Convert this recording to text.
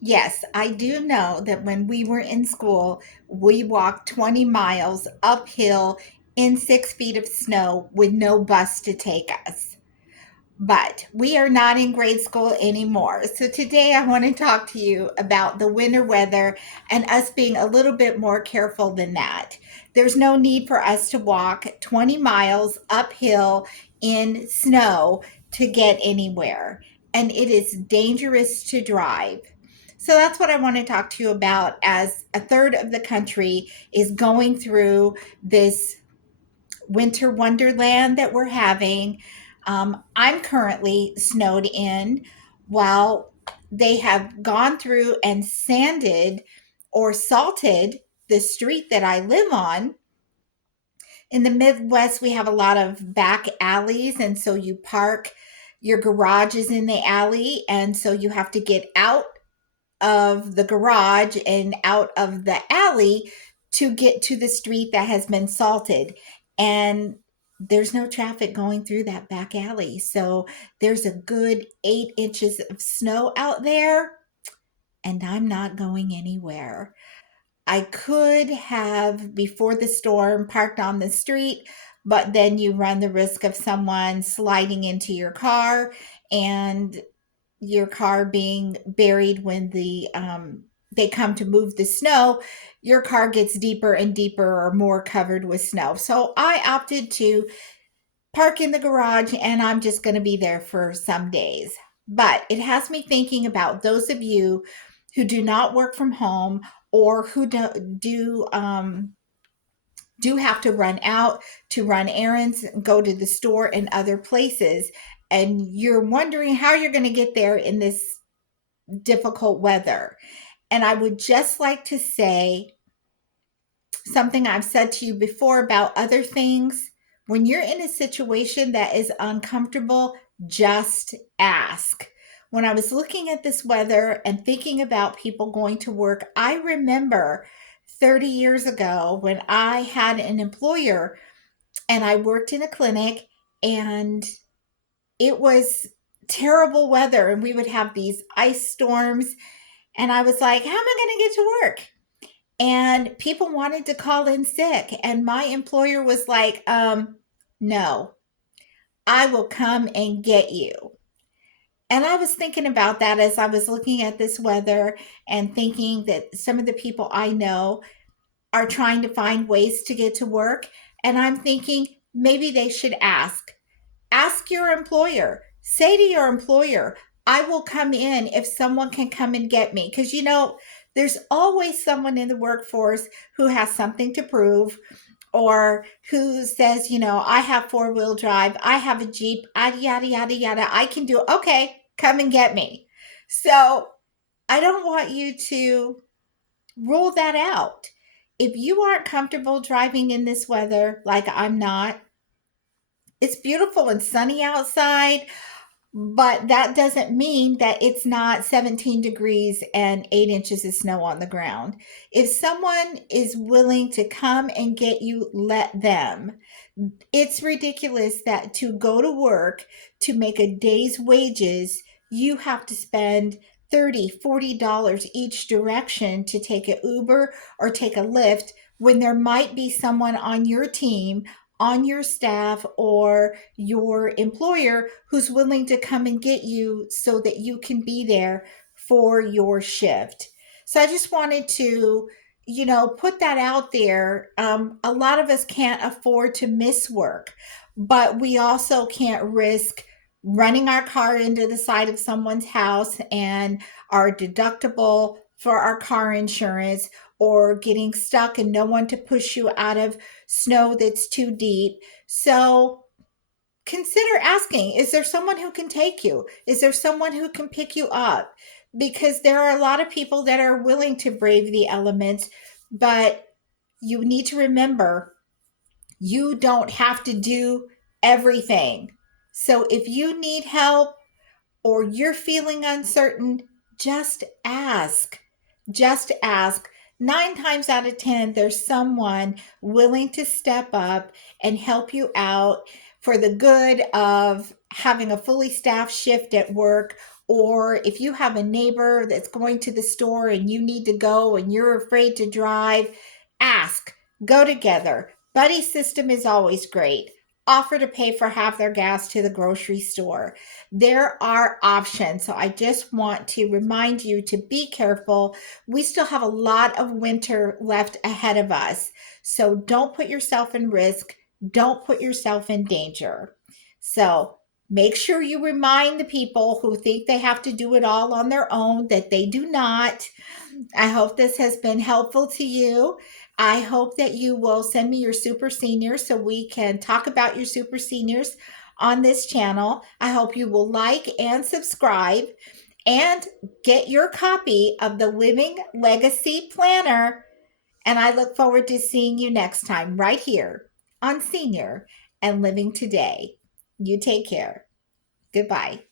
Yes, I do know that when we were in school, we walked 20 miles uphill in 6 feet of snow with no bus to take us. But we are not in grade school anymore. So today I want to talk to you about the winter weather and us being a little bit more careful than that. There's no need for us to walk 20 miles uphill in snow to get anywhere. And it is dangerous to drive. So that's what I want to talk to you about as a third of the country is going through this winter wonderland that we're having. I'm currently snowed in while they have gone through and sanded or salted the street that I live on. In the Midwest, we have a lot of back alleys, and so you park your garage is in the alley, and so you have to get out of the garage and out of the alley to get to the street that has been salted. And there's no traffic going through that back alley. So there's a good 8 inches of snow out there, and I'm not going anywhere. I could have, before the storm, parked on the street, but then you run the risk of someone sliding into your car and your car being buried when they come to move the snow. Your car gets deeper and deeper or more covered with snow. So I opted to park in the garage, and I'm just going to be there for some days. But it has me thinking about those of you who do not work from home or who do have to run out to run errands, go to the store and other places, and you're wondering how you're going to get there in this difficult weather. And I would just like to say something I've said to you before about other things. When you're in a situation that is uncomfortable, just ask. When I was looking at this weather and thinking about people going to work, I remember 30 years ago when I had an employer and I worked in a clinic, and it was terrible weather and we would have these ice storms, and I was like, how am I going to get to work? And people wanted to call in sick. And my employer was like, no, I will come and get you. And I was thinking about that as I was looking at this weather and thinking that some of the people I know are trying to find ways to get to work. And I'm thinking maybe they should ask. Ask your employer. Say to your employer, I will come in if someone can come and get me. Because, there's always someone in the workforce who has something to prove or who says, I have four-wheel drive, I have a Jeep, yada, yada, yada. I can do it. Okay, come and get me. So I don't want you to rule that out. If you aren't comfortable driving in this weather, like I'm not, it's beautiful and sunny outside. But that doesn't mean that it's not 17 degrees and 8 inches of snow on the ground. If someone is willing to come and get you, let them. It's ridiculous that to go to work to make a day's wages, you have to spend 30, $40 each direction to take an Uber or take a Lyft when there might be someone on your team, on your staff, or your employer who's willing to come and get you so that you can be there for your shift. So I just wanted to put that out there. A lot of us can't afford to miss work, but we also can't risk running our car into the side of someone's house and our deductible for our car insurance, or getting stuck and no one to push you out of snow that's too deep. So consider asking, is there someone who can take you? Is there someone who can pick you up? Because there are a lot of people that are willing to brave the elements, but you need to remember you don't have to do everything. So if you need help or you're feeling uncertain, just ask. Just ask. 9 times out of 10, there's someone willing to step up and help you out for the good of having a fully staffed shift at work, or if you have a neighbor that's going to the store and you need to go and you're afraid to drive, ask, go together. Buddy system is always great. Offer to pay for half their gas to the grocery store. There are options. So I just want to remind you to be careful. We still have a lot of winter left ahead of us. So don't put yourself in risk. Don't put yourself in danger. So make sure you remind the people who think they have to do it all on their own that they do not. I hope this has been helpful to you. I hope that you will send me your super seniors so we can talk about your super seniors on this channel. I hope you will like and subscribe and get your copy of the Living Legacy Planner. And I look forward to seeing you next time right here on Senior and Living Today. You take care. Goodbye.